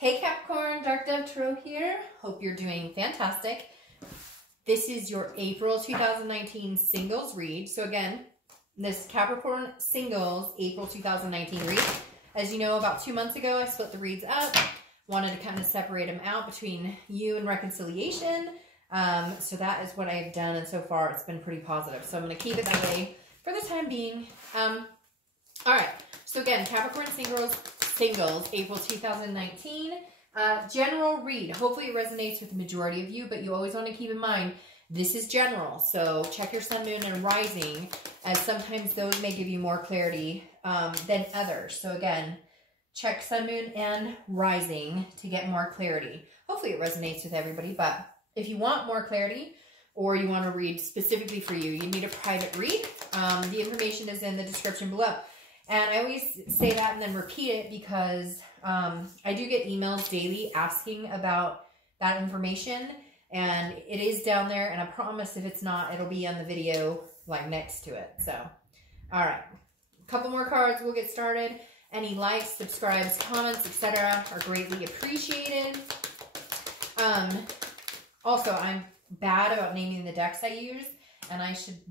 Hey Capricorn, Dark Dove Tarot here. Hope you're doing fantastic. This is your April 2019 singles read. So again, this Capricorn singles April 2019 read. As you know, about 2 months ago, I split the reads up. Wanted to kind of separate them out between you and reconciliation. So that is what I have done, and so far it's been pretty positive. So I'm going to keep it that way for the time being. All right. So again, Capricorn singles, April 2019. General read. Hopefully it resonates with the majority of you, but you always want to keep in mind, this is general. So check your sun, moon, and rising, as sometimes those may give you more clarity than others. So again, check sun, moon, and rising to get more clarity. Hopefully it resonates with everybody, but if you want more clarity or you want to read specifically for you, you need a private read. The information is in the description below. And I always say that and then repeat it because I do get emails daily asking about that information, and it is down there, and I promise if it's not, it'll be on the video like next to it. So, all right, a couple more cards, we'll get started. Any likes, subscribes, comments, etc. are greatly appreciated. Also, I'm bad about naming the decks I use, and I should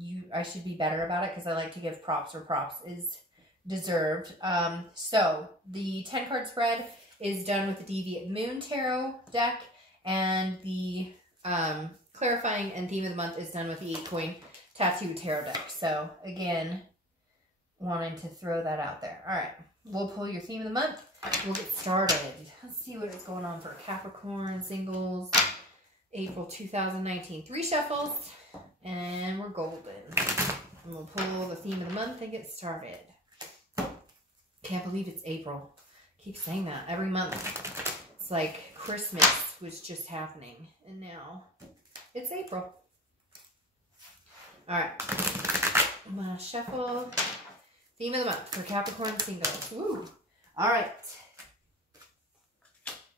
be better about it because I like to give props where props is deserved. So the 10 card spread is done with the Deviant Moon Tarot deck, and the clarifying and theme of the month is done with the 8-coin Tattoo Tarot deck. So again, wanting to throw that out there. All right, we'll pull your theme of the month. We'll get started. Let's see what is going on for Capricorn singles April 2019. 3 shuffles, and we're golden. And we'll pull the theme of the month and get started. Can't believe it's April. Keep saying that every month. It's like Christmas was just happening, and now it's April. All right, I'm gonna shuffle theme of the month for Capricorn singles. Woo! All right.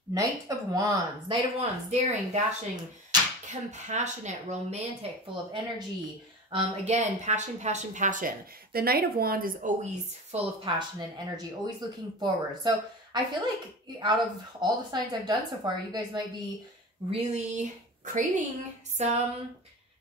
Knight of Wands. Knight of Wands, daring, dashing, compassionate, romantic, full of energy. Again, passion, passion, passion. The Knight of Wands is always full of passion and energy, always looking forward. So I feel like out of all the signs I've done so far, you guys might be really craving some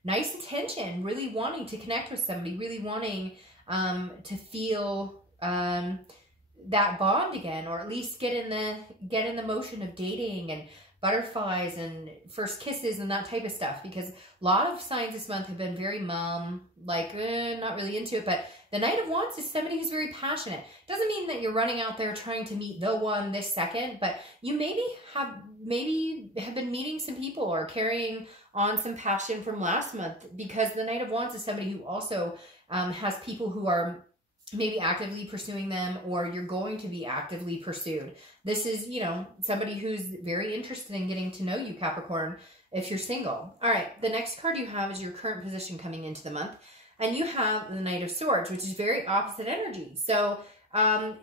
nice attention, really wanting to connect with somebody, really wanting to feel that bond again, or at least get in the motion of dating and butterflies and first kisses and that type of stuff, because a lot of signs this month have been very not really into it. But the Knight of Wands is somebody who's very passionate. Doesn't mean that you're running out there trying to meet the one this second, but you maybe have been meeting some people or carrying on some passion from last month, because the Knight of Wands is somebody who also has people who are maybe actively pursuing them, or you're going to be actively pursued. This is, you know, somebody who's very interested in getting to know you, Capricorn, if you're single. All right, the next card you have is your current position coming into the month, and you have the Knight of Swords, which is very opposite energy. So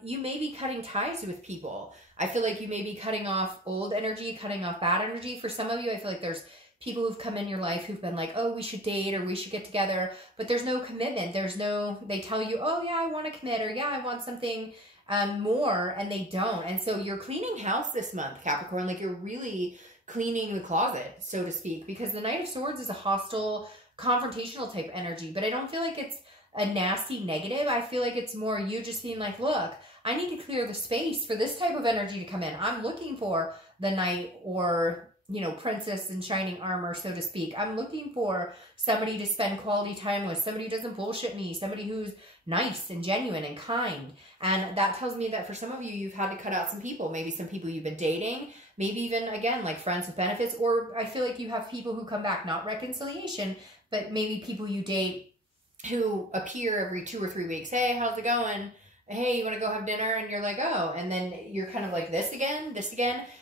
you may be cutting ties with people. I feel like you may be cutting off old energy, cutting off bad energy. For some of you, I feel like there's people who've come in your life who've been like, oh, we should date or we should get together, but there's no commitment. They tell you, oh yeah, I want to commit, or yeah, I want something more, and they don't. And so you're cleaning house this month, Capricorn, like you're really cleaning the closet, so to speak, because the Knight of Swords is a hostile, confrontational type energy, but I don't feel like it's a nasty negative. I feel like it's more you just being like, look, I need to clear the space for this type of energy to come in. I'm looking for the knight, or you know, princess in shining armor, so to speak. I'm looking for somebody to spend quality time with, somebody who doesn't bullshit me, somebody who's nice and genuine and kind. And that tells me that for some of you, you've had to cut out some people, maybe some people you've been dating, maybe even, again, like friends with benefits, or I feel like you have people who come back, not reconciliation, but maybe people you date who appear every 2 or 3 weeks. Hey, how's it going? Hey, you want to go have dinner? And you're like, oh, and then you're kind of like this again.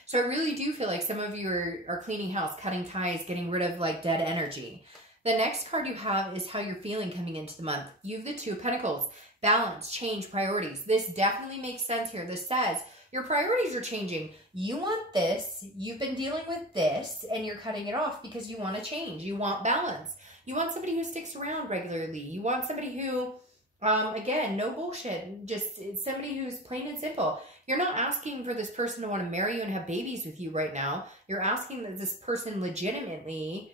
So I really do feel like some of you are cleaning house, cutting ties, getting rid of like dead energy. The next card you have is how you're feeling coming into the month. You have the 2 of Pentacles, balance, change, priorities. This definitely makes sense here. This says your priorities are changing. You want this, you've been dealing with this, and you're cutting it off because you want to change. You want balance. You want somebody who sticks around regularly. You want somebody who again, no bullshit, just somebody who's plain and simple. you're not asking for this person to want to marry you and have babies with you right now. You're asking that this person legitimately,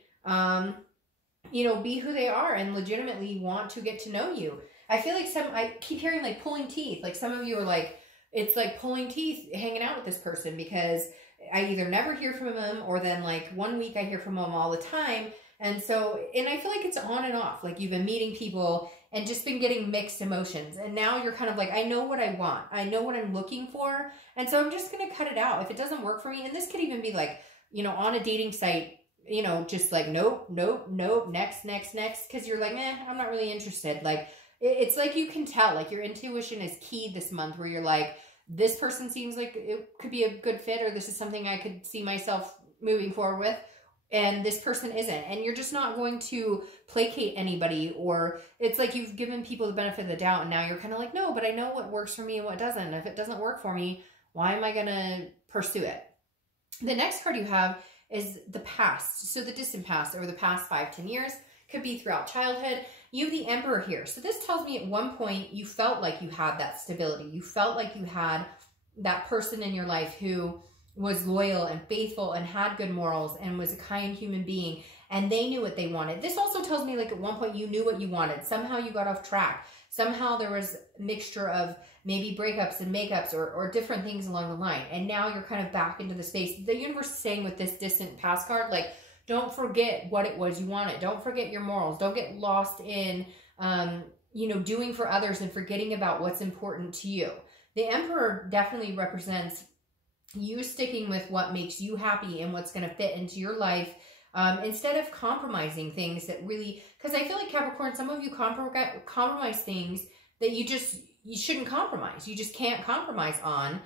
you know, be who they are and legitimately want to get to know you. I feel like I keep hearing like pulling teeth. Like some of you are like, it's like pulling teeth hanging out with this person, because I either never hear from them, or then like 1 week I hear from them all the time. And so, and I feel like it's on and off. Like you've been meeting people and just been getting mixed emotions. And now you're kind of like, I know what I want. I know what I'm looking for. And so I'm just going to cut it out. If it doesn't work for me, and this could even be like, you know, on a dating site, you know, just like, nope, nope, nope, next, next, next. Cause you're like, man, I'm not really interested. Like, it's like you can tell, like your intuition is key this month, where you're like, this person seems like it could be a good fit, or this is something I could see myself moving forward with, and this person isn't. And you're just not going to placate anybody, or it's like you've given people the benefit of the doubt, and now you're kind of like, no, but I know what works for me and what doesn't. If it doesn't work for me, why am I going to pursue it? The next card you have is the past. So the distant past, over the past 5-10 years, could be throughout childhood. You have the Emperor here. So this tells me at one point you felt like you had that stability. You felt like you had that person in your life who was loyal and faithful and had good morals and was a kind human being, and they knew what they wanted. This also tells me like at one point you knew what you wanted. Somehow you got off track. Somehow there was a mixture of maybe breakups and makeups or different things along the line. And now you're kind of back into the space. The universe is saying with this distant past card, like, don't forget what it was you wanted. Don't forget your morals. Don't get lost in, you know, doing for others and forgetting about what's important to you. The Emperor definitely represents you sticking with what makes you happy and what's going to fit into your life, instead of compromising things that really, because I feel like Capricorn, some of you compromise things that you shouldn't compromise. You just can't compromise on,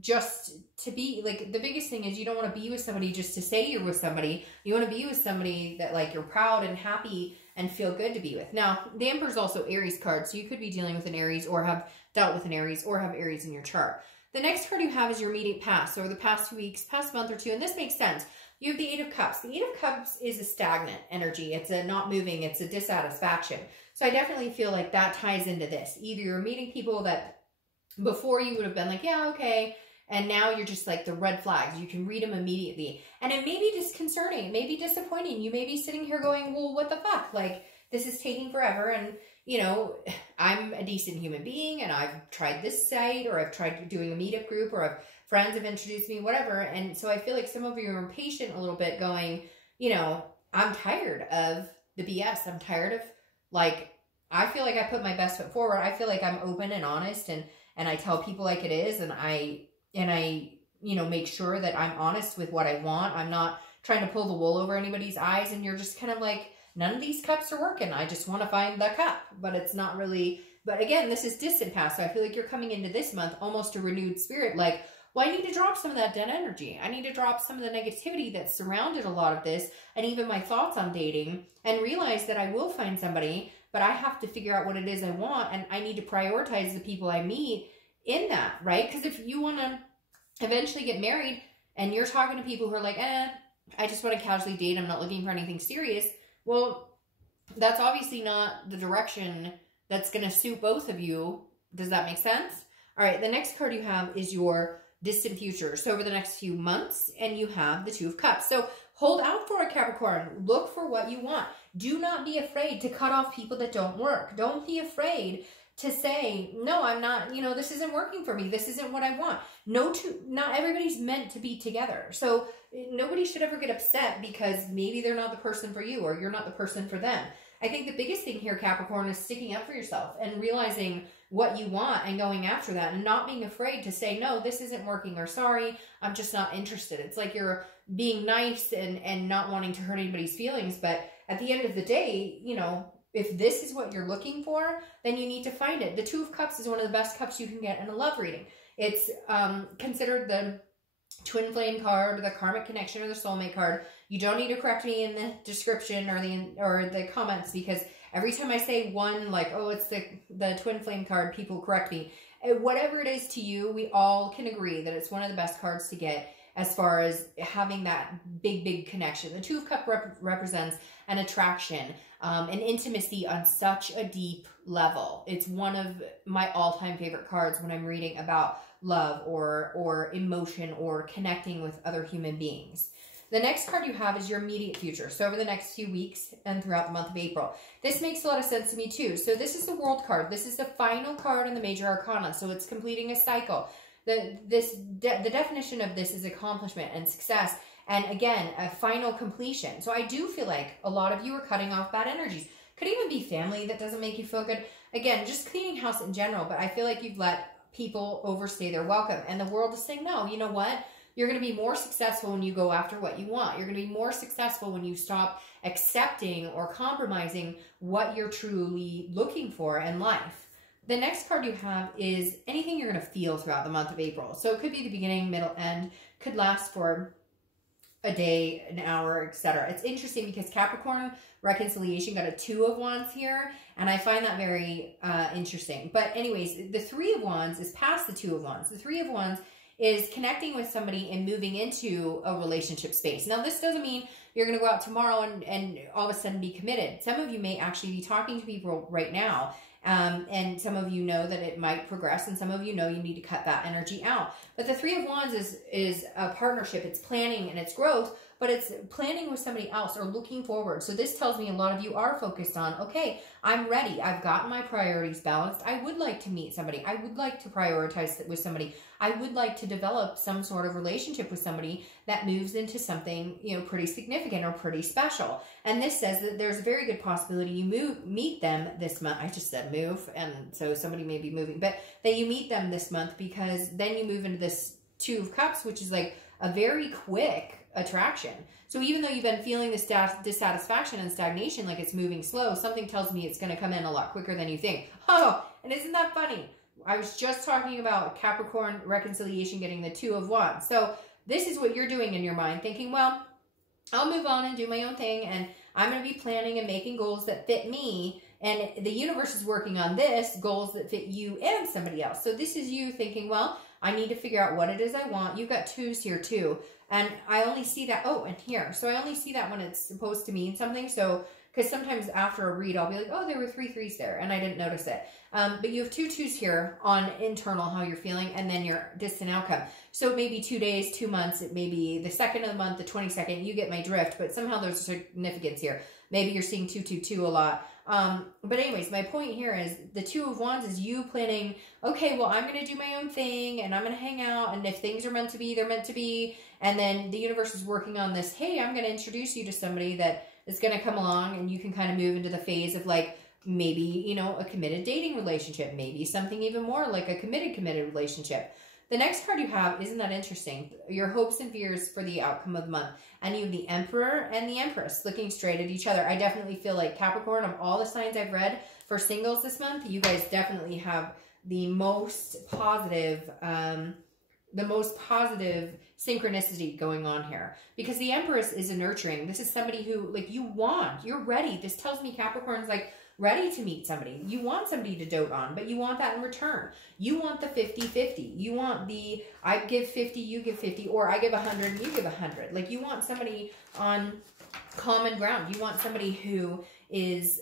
just to be like, the biggest thing is you don't want to be with somebody just to say you're with somebody. You want to be with somebody that like you're proud and happy and feel good to be with. Now, the Emperor is also Aries card, so you could be dealing with an Aries or have dealt with an Aries or have Aries in your chart. The next card you have is your immediate past, so over the past 2 weeks, past month or two, and this makes sense. You have the Eight of Cups. The Eight of Cups is a stagnant energy. It's a not moving. It's a dissatisfaction. So I definitely feel like that ties into this. Either you're meeting people that before you would have been like, yeah, okay, and now you're just like the red flags. You can read them immediately. And it may be disconcerting. It may be disappointing. You may be sitting here going, well, what the fuck? Like, this is taking forever. And, you know, I'm a decent human being and I've tried this site, or I've tried doing a meetup group, or friends have introduced me, whatever. And so I feel like some of you are impatient a little bit, going, you know, I'm tired of the BS. I'm tired of, like, I feel like I put my best foot forward. I feel like I'm open and honest, and I tell people like it is, and I, you know, make sure that I'm honest with what I want. I'm not trying to pull the wool over anybody's eyes, and you're just kind of like, none of these cups are working. I just want to find the cup, but it's not really, but again, this is distant past. So I feel like you're coming into this month almost a renewed spirit. Like, well, I need to drop some of that dead energy. I need to drop some of the negativity that surrounded a lot of this, and even my thoughts on dating, and realize that I will find somebody, but I have to figure out what it is I want, and I need to prioritize the people I meet in that, right? Because if you want to eventually get married and you're talking to people who are like, I just want to casually date, I'm not looking for anything serious, well, that's obviously not the direction that's going to suit both of you. Does that make sense? All right, the next card you have is your distant future. So over the next few months, and you have the Two of Cups. So hold out for a Capricorn. Look for what you want. Do not be afraid to cut off people that don't work. Don't be afraid to say, no, I'm not, you know, this isn't working for me. This isn't what I want. Not everybody's meant to be together. So nobody should ever get upset because maybe they're not the person for you, or you're not the person for them. I think the biggest thing here, Capricorn, is sticking up for yourself and realizing what you want and going after that, and not being afraid to say, no, this isn't working, or sorry, I'm just not interested. It's like you're being nice and not wanting to hurt anybody's feelings. But at the end of the day, you know, if this is what you're looking for, then you need to find it. The Two of Cups is one of the best cups you can get in a love reading. It's considered the twin flame card, the karmic connection, or the soulmate card. You don't need to correct me in the description or the comments, because every time I say one, like, oh, it's the twin flame card, people correct me. Whatever it is to you, we all can agree that it's one of the best cards to get as far as having that big connection. The Two of Cups represents an attraction, an intimacy on such a deep level. It's one of my all-time favorite cards when I'm reading about love or emotion or connecting with other human beings. The next card you have is your immediate future. So over the next few weeks and throughout the month of April. This makes a lot of sense to me too. So this is the World card. This is the final card in the Major Arcana. So it's completing a cycle. The definition of this is accomplishment and success. And again, a final completion. So I do feel like a lot of you are cutting off bad energies. Could even be family that doesn't make you feel good. Again, just cleaning house in general. But I feel like you've let people overstay their welcome. And the world is saying, no, you know what? You're going to be more successful when you go after what you want. You're going to be more successful when you stop accepting or compromising what you're truly looking for in life. The next card you have is anything you're going to feel throughout the month of April. So it could be the beginning, middle, end. Could last for a day, an hour, etc. It's interesting because Capricorn reconciliation got a 2 of Wands here. And I find that very interesting. But anyways, the 3 of Wands is past the 2 of Wands. The 3 of Wands is connecting with somebody and moving into a relationship space. Now, this doesn't mean you're going to go out tomorrow and all of a sudden be committed. Some of you may actually be talking to people right now, and some of you know that it might progress, and some of you know you need to cut that energy out. But the 3 of Wands is a partnership. It's planning and it's growth, but it's planning with somebody else or looking forward. So this tells me a lot of you are focused on, okay, I'm ready. I've got my priorities balanced. I would like to meet somebody. I would like to prioritize with somebody. I would like to develop some sort of relationship with somebody that moves into something, you know, pretty significant or pretty special. And this says that there's a very good possibility you meet them this month. I just said move, and so somebody may be moving, but that you meet them this month, because then you move into this 2 of Cups, which is like a very quick attraction. So even though you've been feeling this dissatisfaction and stagnation, like it's moving slow, something tells me it's going to come in a lot quicker than you think. Oh, and isn't that funny? I was just talking about Capricorn reconciliation getting the 2 of Wands. So this is what you're doing in your mind, thinking, well, I'll move on and do my own thing, and I'm going to be planning and making goals that fit me, and the universe is working on this, goals that fit you and somebody else. So this is you thinking, well, I need to figure out what it is I want. You've got 2s here too. And I only see that, oh, and here. So I only see that when it's supposed to mean something. So, because sometimes after a read, I'll be like, oh, there were 3 3s there, and I didn't notice it. But you have 2 2s here on internal, how you're feeling, and then your distant outcome. So it may be 2 days, 2 months. It may be the 2nd of the month, the 22nd. You get my drift, but somehow there's significance here. Maybe you're seeing 2 2 2 a lot. But anyways, my point here is the 2 of Wands is you planning, okay, well, I'm going to do my own thing, and I'm going to hang out, and if things are meant to be, they're meant to be. And then the universe is working on this, hey, I'm going to introduce you to somebody that is going to come along, and you can kind of move into the phase of like, maybe, you know, a committed dating relationship, maybe something even more like a committed relationship. The next card you have, isn't that interesting? Your hopes and fears for the outcome of the month. And you have the Emperor and the Empress looking straight at each other. I definitely feel like Capricorn, of all the signs I've read for singles this month, you guys definitely have the most positive synchronicity going on here, because the Empress is a nurturing. This is somebody who, like, you want, you're ready. This tells me Capricorn's like ready to meet somebody. You want somebody to dote on, but you want that in return. You want the 50-50. You want the, I give 50, you give 50, or I give 100 and you give 100. Like, you want somebody on common ground. You want somebody who is,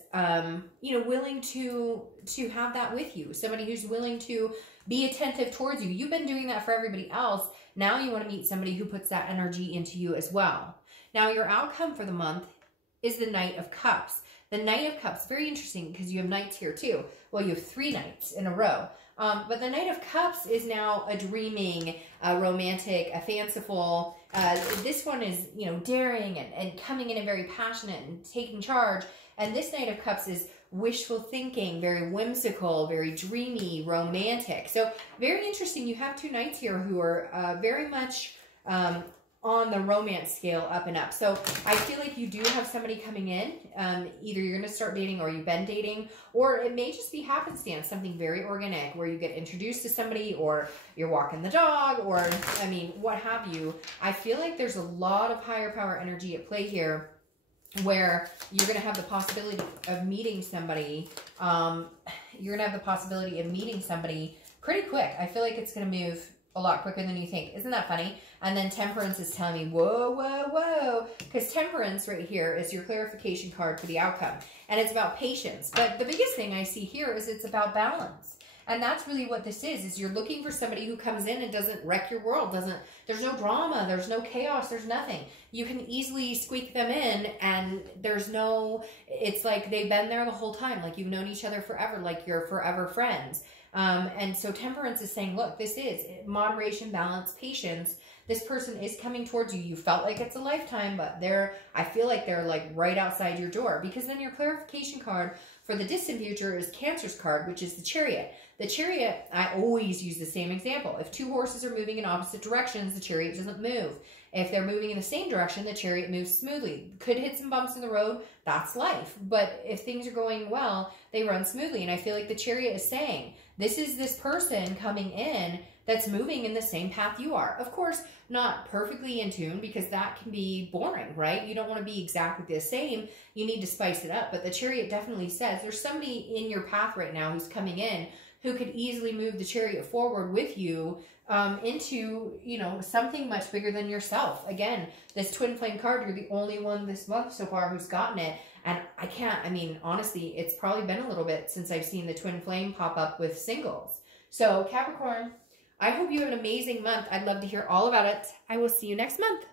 you know, willing to have that with you. Somebody who's willing to be attentive towards you. You've been doing that for everybody else. Now you want to meet somebody who puts that energy into you as well. Now your outcome for the month is the Knight of Cups. The Knight of Cups, very interesting because you have knights here too. Well, you have 3 knights in a row. But the Knight of Cups is now a dreaming, a romantic, a fanciful. This one is, you know, daring and coming in and very passionate and taking charge. And this Knight of Cups is wishful thinking, very whimsical, very dreamy, romantic. So very interesting. You have 2 knights here who are very much on the romance scale up and up. So I feel like you do have somebody coming in. Either you're going to start dating or you've been dating, or it may just be happenstance, something very organic where you get introduced to somebody, or you're walking the dog, or, I mean, what have you. I feel like there's a lot of higher power energy at play here, where you're going to have the possibility of meeting somebody. You're going to have the possibility of meeting somebody pretty quick. I feel like it's going to move a lot quicker than you think. Isn't that funny? And then Temperance is telling me, whoa, whoa, whoa. Because Temperance right here is your clarification card for the outcome. And it's about patience. But the biggest thing I see here is it's about balance. And that's really what this is you're looking for somebody who comes in and doesn't wreck your world, there's no drama, there's no chaos, there's nothing. You can easily squeak them in, and it's like they've been there the whole time, like you've known each other forever, like you're forever friends. And so Temperance is saying, look, this is moderation, balance, patience. This person is coming towards you. You felt like it's a lifetime, but I feel like they're like right outside your door. Because then your clarification card for the distant future is Cancer's card, which is the Chariot. The Chariot, I always use the same example. If two horses are moving in opposite directions, the Chariot doesn't move. If they're moving in the same direction, the Chariot moves smoothly. Could hit some bumps in the road, that's life. But if things are going well, they run smoothly. And I feel like the Chariot is saying, this is this person coming in that's moving in the same path you are. Of course, not perfectly in tune, because that can be boring, right? You don't want to be exactly the same. You need to spice it up. But the Chariot definitely says there's somebody in your path right now who's coming in who could easily move the Chariot forward with you into, something much bigger than yourself. Again, this twin flame card, you're the only one this month so far who's gotten it. And honestly, it's probably been a little bit since I've seen the twin flame pop up with singles. So Capricorn, I hope you have an amazing month. I'd love to hear all about it. I will see you next month.